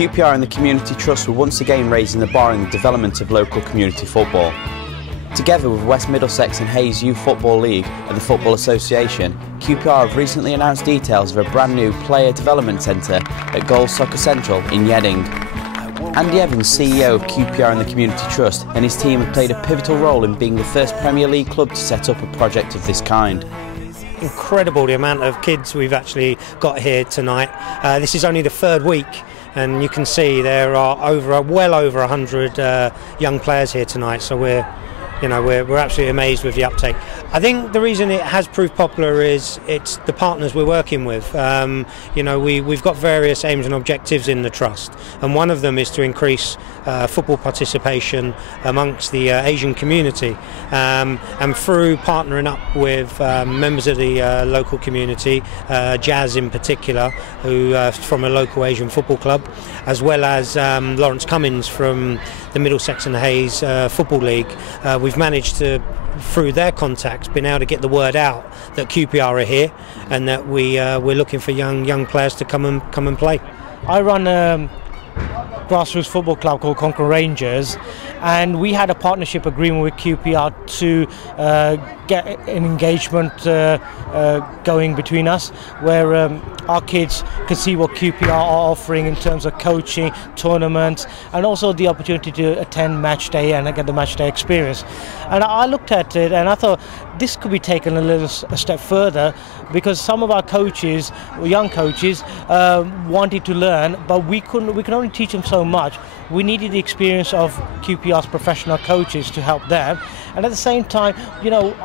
QPR and the Community Trust were once again raising the bar in the development of local community football. Together with West Middlesex and Hayes Youth Football League and the Football Association, QPR have recently announced details of a brand new player development centre at Goals Soccer Central in Yeading. Andy Evans, CEO of QPR and the Community Trust, and his team have played a pivotal role in being the first Premier League club to set up a project of this kind. Incredible the amount of kids we've actually got here tonight. This is only the third week, and you can see there are well over 100 young players here tonight. So we're absolutely amazed with the uptake. I think the reason it has proved popular is it's the partners we're working with. We've got various aims and objectives in the trust, and one of them is to increase football participation amongst the Asian community, and through partnering up with members of the local community, Jazz in particular, who from a local Asian football club, as well as Lawrence Cummins from the Middlesex and Hayes Football League, we've managed to, through their contacts, been able to get the word out that QPR are here and that we're looking for young players to come and play. I run a grassroots football club called Conquer Rangers, and we had a partnership agreement with QPR to get an engagement going between us, where our kids could see what QPR are offering in terms of coaching, tournaments, and also the opportunity to attend match day and get the match day experience. And I looked at it and I thought this could be taken a step further, because some of our coaches, young coaches, wanted to learn, but we can only teach them so much. We needed the experience of QPR's professional coaches to help them, and at the same time,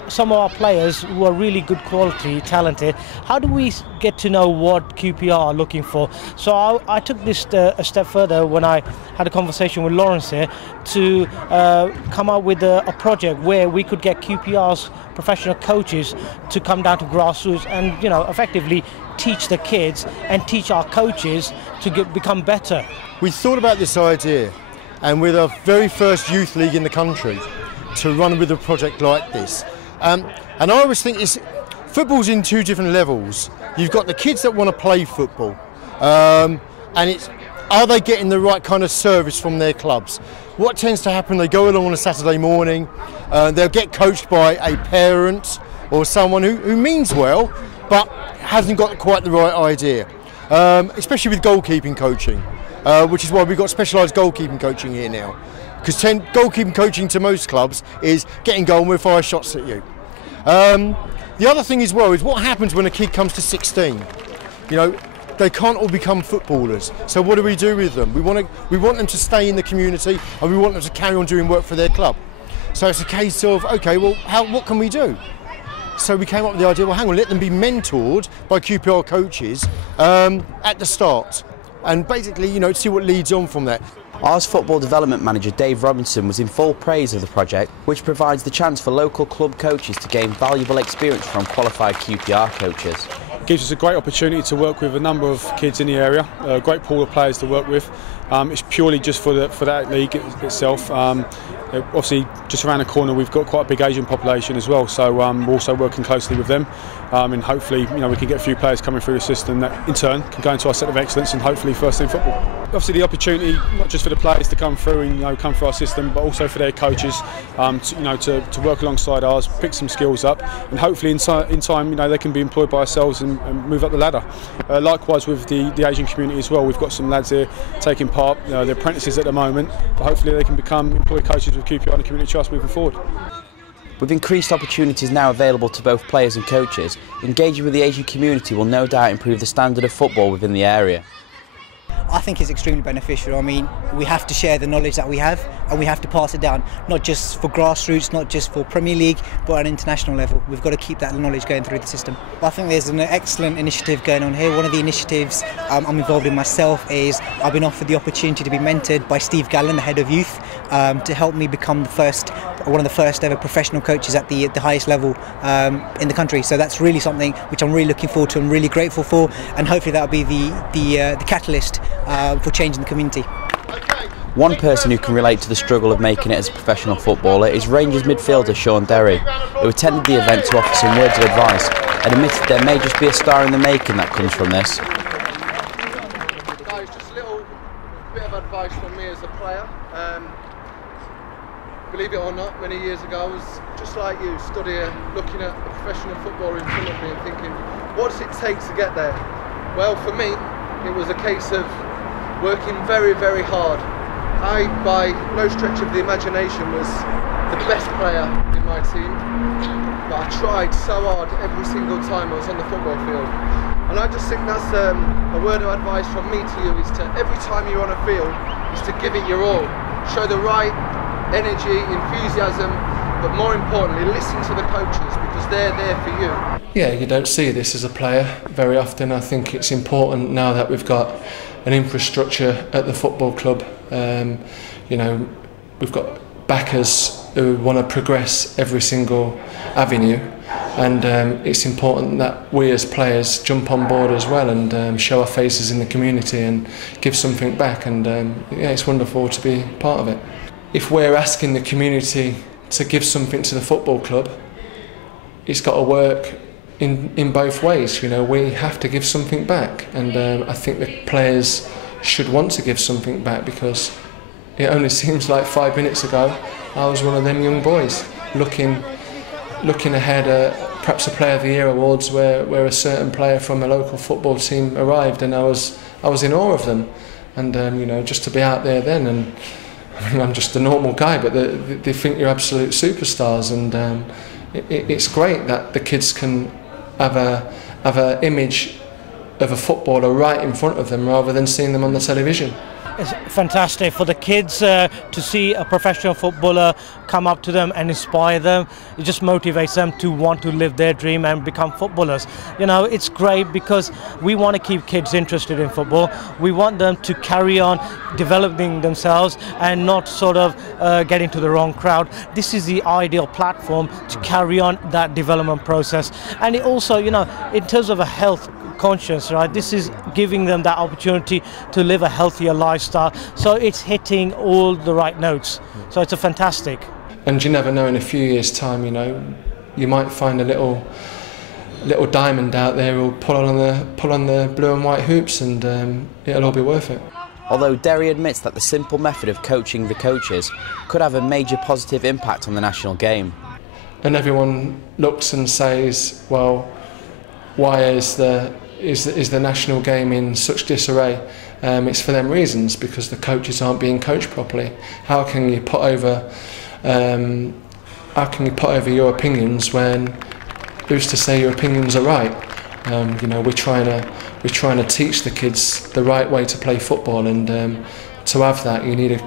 some of our players who are really good quality, talented, how do we get to know what QPR are looking for? So I took this a step further when I had a conversation with Lawrence here to come up with a project where we could get QPR's professional coaches to come down to grassroots and effectively teach the kids and teach our coaches to become better. We thought about this idea, and we're the very first youth league in the country to run with a project like this. And I always think football's in two different levels. You've got the kids that want to play football, and are they getting the right kind of service from their clubs? What tends to happen, they go along on a Saturday morning, they'll get coached by a parent or someone who means well, but hasn't got quite the right idea, especially with goalkeeping coaching, which is why we've got specialised goalkeeping coaching here now. Because goalkeeping coaching to most clubs is get in goal and we'll fire shots at you. The other thing as well is what happens when a kid comes to 16. They can't all become footballers. So what do we do with them? We want them to stay in the community, and we want them to carry on doing work for their club. So it's a case of, okay, well, what can we do? So we came up with the idea, well, hang on, let them be mentored by QPR coaches at the start, and basically, see what leads on from that. Ours Football Development Manager Dave Robinson was in full praise of the project, which provides the chance for local club coaches to gain valuable experience from qualified QPR coaches. It gives us a great opportunity to work with a number of kids in the area, a great pool of players to work with. It's purely just for that league itself. Obviously, just around the corner we've got quite a big Asian population as well, so we're also working closely with them, and hopefully we can get a few players coming through the system that in turn can go into our centre of excellence and hopefully first team football. Obviously the opportunity not just for the players to come through and come through our system, but also for their coaches to work alongside ours, pick some skills up, and hopefully in time they can be employed by ourselves and move up the ladder. Likewise with the Asian community as well, we've got some lads here taking part, they're apprentices at the moment, but hopefully they can become employed coaches with QPR and the Community Trust moving forward. With increased opportunities now available to both players and coaches, engaging with the Asian community will no doubt improve the standard of football within the area. I think it's extremely beneficial. I mean, we have to share the knowledge that we have, and we have to pass it down, not just for grassroots, not just for Premier League, but at an international level. We've got to keep that knowledge going through the system. I think there's an excellent initiative going on here. One of the initiatives I'm involved in myself is I've been offered the opportunity to be mentored by Steve Gallen, the head of youth, to help me become one of the first ever professional coaches at the highest level in the country. So that's really something which I'm really looking forward to and really grateful for, and hopefully that'll be the catalyst for changing the community. One person who can relate to the struggle of making it as a professional footballer is Rangers midfielder Sean Derry, who attended the event to offer some words of advice and admitted there may just be a star in the making that comes from this. many years ago, I was just like you, studying, looking at a professional footballer in front of me and thinking, what does it take to get there? Well, for me, it was a case of working very, very hard. I, by no stretch of the imagination, was the best player in my team, but I tried so hard every single time I was on the football field. And I just think that's a word of advice from me to you, is to, every time you're on a field, is to give it your all. Show the right energy, enthusiasm, but more importantly, listen to the coaches, because they're there for you. Yeah, you don't see this as a player very often. I think it's important now that we've got an infrastructure at the football club. You know, we've got backers who want to progress every single avenue, and it's important that we as players jump on board as well and show our faces in the community and give something back, and yeah, it's wonderful to be part of it. If we're asking the community to give something to the football club, it's got to work in both ways. You know, we have to give something back, and I think the players should want to give something back, because it only seems like 5 minutes ago I was one of them young boys looking ahead at perhaps a Player of the Year awards where a certain player from a local football team arrived, and I was in awe of them. And you know, just to be out there then, and I mean, I'm just a normal guy, but they think you're absolute superstars, and it's great that the kids can have a image of a footballer right in front of them rather than seeing them on the television. It's fantastic for the kids to see a professional footballer come up to them and inspire them. It just motivates them to want to live their dream and become footballers. You know, it's great because we want to keep kids interested in football. We want them to carry on developing themselves and not sort of get into the wrong crowd. This is the ideal platform to carry on that development process. And it also, you know, in terms of a health conscious, right? This is giving them that opportunity to live a healthier lifestyle. So it's hitting all the right notes. So it's a fantastic. And you never know, in a few years' time, you know, you might find a little diamond out there who'll pull on the blue and white hoops, and it'll all be worth it. Although Derry admits that the simple method of coaching the coaches could have a major positive impact on the national game. And everyone looks and says, well, why is the national game in such disarray? It's for them reasons, because the coaches aren't being coached properly. How can you put over your opinions when who's to say your opinions are right? You know, we're trying to teach the kids the right way to play football, and to have that, you need a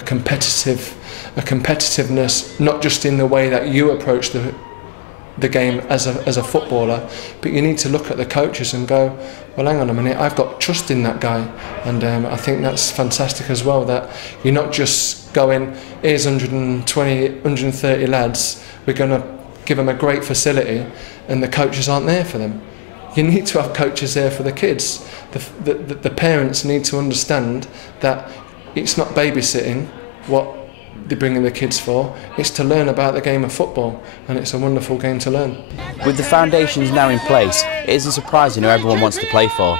competitiveness, not just in the way that you approach the game as a footballer, but you need to look at the coaches and go, well, hang on a minute, I've got trust in that guy. And I think that's fantastic as well, that you're not just going, here's 120, 130 lads, we're going to give them a great facility, and the coaches aren't there for them. You need to have coaches there for the kids. The parents need to understand that it's not babysitting what they're bringing the kids for, it's to learn about the game of football, and it's a wonderful game to learn. With the foundations now in place, it isn't surprising who everyone wants to play for.